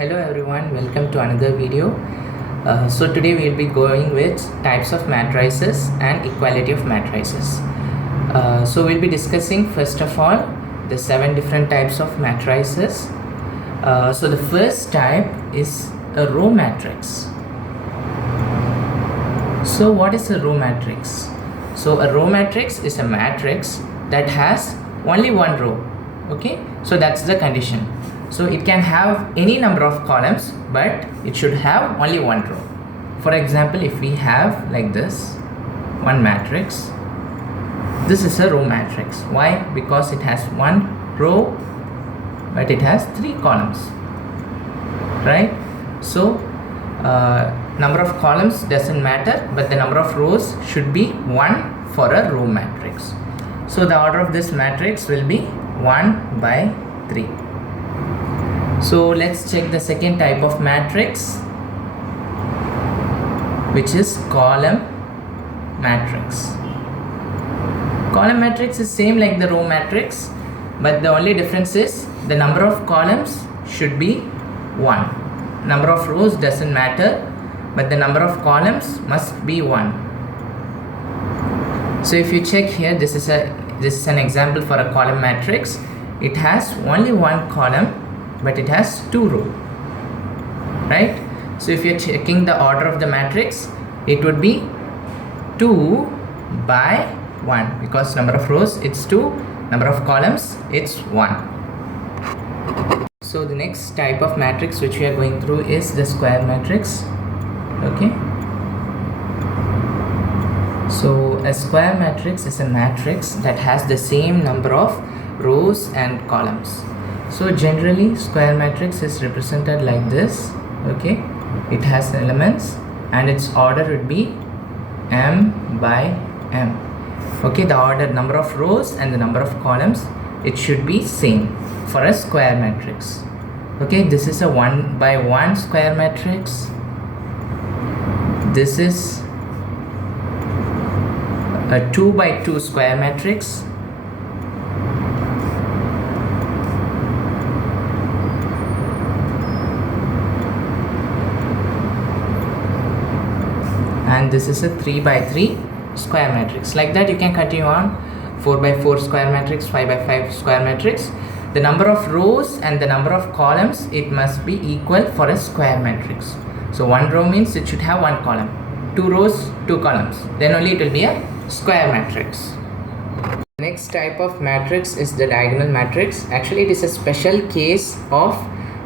Hello everyone, welcome to another video. So today we'll be going with types of matrices and equality of matrices. So we'll be discussing first of all the 7 different types of matrices. So the first type is a row matrix. So what is a row matrix? So a row matrix is a matrix that has only one row. Okay, so that's the condition. So it can have any number of columns, but it should have only one row. For example, if we have like this one matrix, this is a row matrix. Why? Because it has one row but it has 3 columns, right? So number of columns doesn't matter, but the number of rows should be 1 for a row matrix. So the order of this matrix will be 1 by 3. So let's check the second type of matrix, which is column matrix. Column matrix is same like the row matrix, but the only difference is the number of columns should be 1. Number of rows doesn't matter, but the number of columns must be 1. So if you check here, this is an example for a column matrix. It has only one column, but it has 2 rows, right? So if you're checking the order of the matrix, it would be 2 by 1, because number of rows it's 2, number of columns it's 1. So the next type of matrix which we are going through is the square matrix. Okay, so a square matrix is a matrix that has the same number of rows and columns. So generally square matrix is represented like this. Okay, it has elements and its order would be m by m. Okay, the order, number of rows and the number of columns, it should be same for a square matrix. Okay, this is a 1 by 1 square matrix. This is a 2 by 2 square matrix. And this is a 3 by 3 square matrix. Like that you can continue on. 4 by 4 square matrix, 5 by 5 square matrix. The number of rows and the number of columns, it must be equal for a square matrix. So 1 row means it should have 1 column, 2 rows, 2 columns, then only it will be a square matrix. The next type of matrix is the diagonal matrix. Actually it is a special case of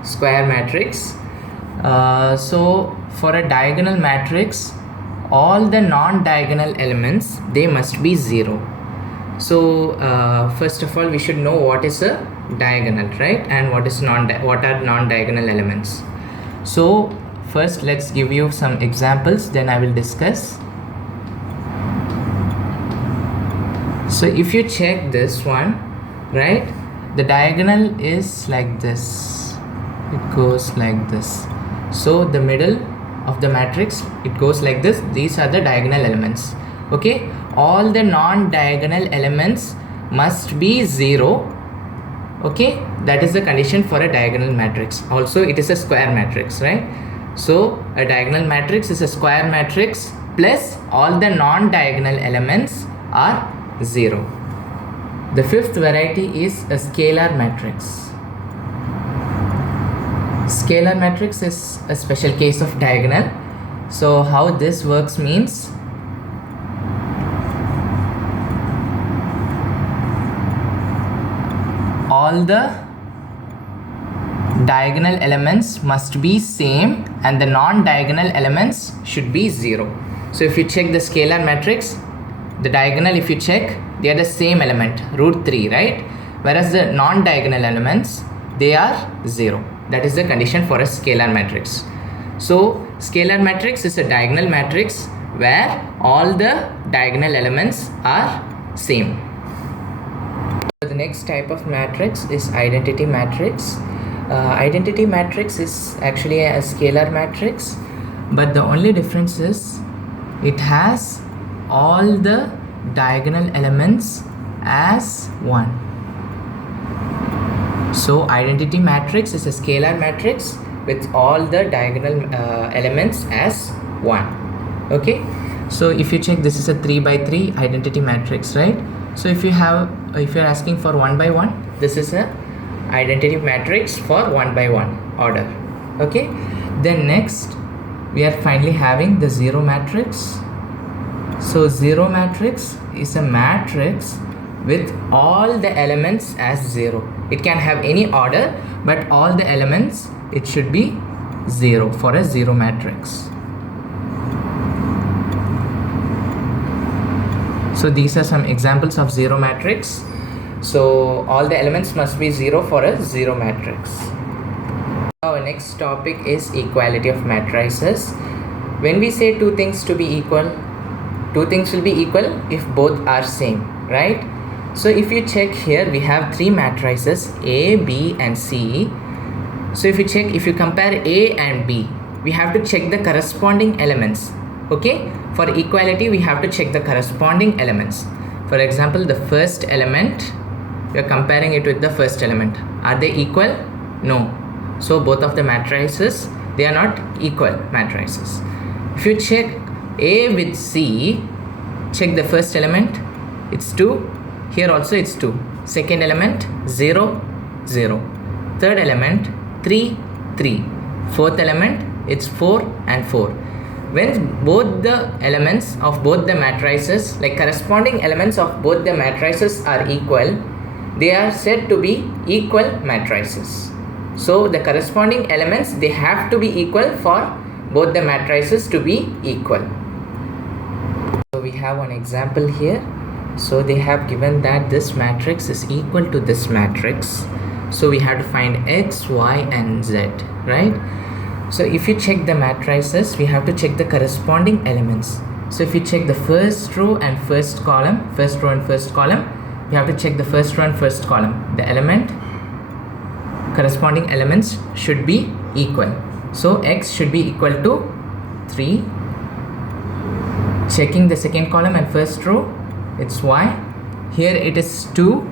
square matrix. So for a diagonal matrix, all the non-diagonal elements, they must be 0. So first of all we should know what is a diagonal, right? And what are non-diagonal elements. So first let's give you some examples, then I will discuss. So if you check this one, right, the diagonal is like this, it goes like this. So the middle of the matrix, it goes like this. These are the diagonal elements. Okay, all the non-diagonal elements must be 0. Okay, that is the condition for a diagonal matrix. Also it is a square matrix, right? So a diagonal matrix is a square matrix plus all the non-diagonal elements are 0. The fifth variety is a scalar matrix. Scalar matrix is a special case of diagonal. So how this works means, all the diagonal elements must be same and the non-diagonal elements should be 0. So if you check the scalar matrix, the diagonal, if you check, they are the same element, root 3, right? Whereas the non-diagonal elements, they are 0. That is the condition for a scalar matrix. So scalar matrix is a diagonal matrix where all the diagonal elements are same. The next type of matrix is identity matrix. Identity matrix is actually a scalar matrix, but the only difference is it has all the diagonal elements as 1. So identity matrix is a scalar matrix with all the diagonal elements as 1. Okay, so if you check, this is a 3 by 3 identity matrix, right? So if you're asking for 1 by 1, this is a identity matrix for 1 by 1 order. Okay, then next we are finally having the 0 matrix. So 0 matrix is a matrix with all the elements as 0. It can have any order, but all the elements, it should be 0 for a 0 matrix. So these are some examples of 0 matrix. So all the elements must be 0 for a 0 matrix. Our next topic is equality of matrices. When we say two things to be equal, two things will be equal if both are same, right? So if you check here, we have three matrices A, B and C. So if you check, if you compare A and B, we have to check the corresponding elements. Okay, for equality we have to check the corresponding elements. For example, the first element, we are comparing it with the first element. Are they equal? No. So both of the matrices, they are not equal matrices. If you check A with C, check the first element, it's 2. Here also it's 2. Second element 0, 0. Third element 3, 3. Fourth element it's 4 and 4. When both the elements of both the matrices, like corresponding elements of both the matrices are equal, they are said to be equal matrices. So the corresponding elements, they have to be equal for both the matrices to be equal. So we have one example here. So they have given that this matrix is equal to this matrix. So we have to find x, y and z, right? So if you check the matrices, we have to check the corresponding elements. So if you check the first row and first column, first row and first column, we have to check the first row and first column. The element, corresponding elements should be equal. So x should be equal to 3. Checking the second column and first row, it's y. Here it is 2.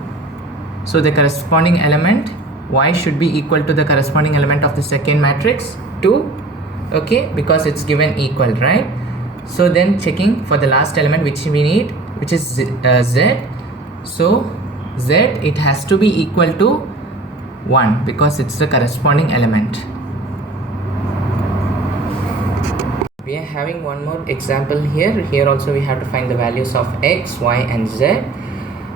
So the corresponding element y should be equal to the corresponding element of the second matrix 2. Okay, because it's given equal, right? So then checking for the last element which we need, which is z. So z, it has to be equal to 1 because it's the corresponding element. We are having one more example here. Here also we have to find the values of x, y and z.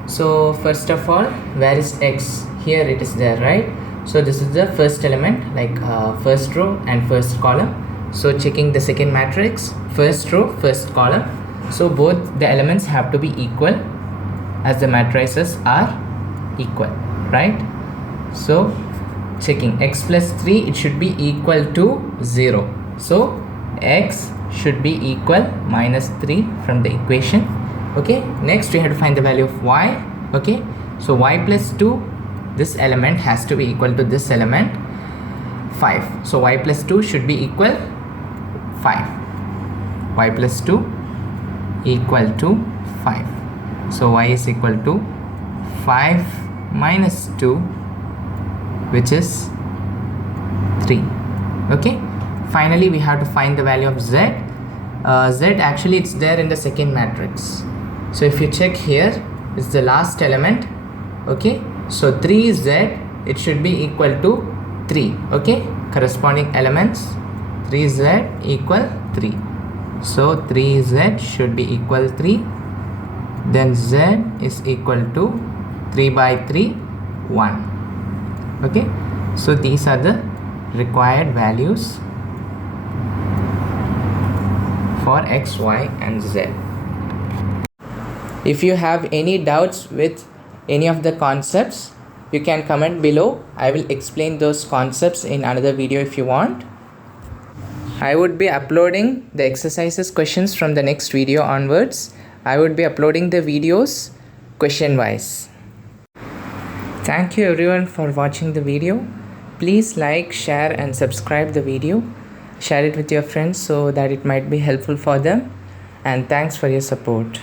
So first of all, where is x? Here it is there, right? So this is the first element, like first row and first column. So checking the second matrix, first row, first column. So both the elements have to be equal as the matrices are equal, right? So checking x plus 3, it should be equal to 0. So x should be equal minus 3 from the equation. Okay, next we have to find the value of y. Okay, so y plus 2, this element has to be equal to this element 5. So y plus 2 should be equal 5. Y plus 2 equal to 5. So y is equal to 5 minus 2, which is 3. Okay, finally we have to find the value of z. Z actually it's there in the second matrix. So if you check here, it's the last element. Okay, so 3z, it should be equal to 3. Okay, corresponding elements, 3z equal 3. So 3z should be equal 3. Then z is equal to 3 by 3, 1. Okay, so these are the required values for x, y and z. If you have any doubts with any of the concepts, you can comment below. I will explain those concepts in another video if you want. I would be uploading the exercises questions from the next video onwards. I would be uploading the videos question wise. Thank you everyone for watching the video. Please like, share and subscribe the video. Share it with your friends so that it might be helpful for them. And thanks for your support.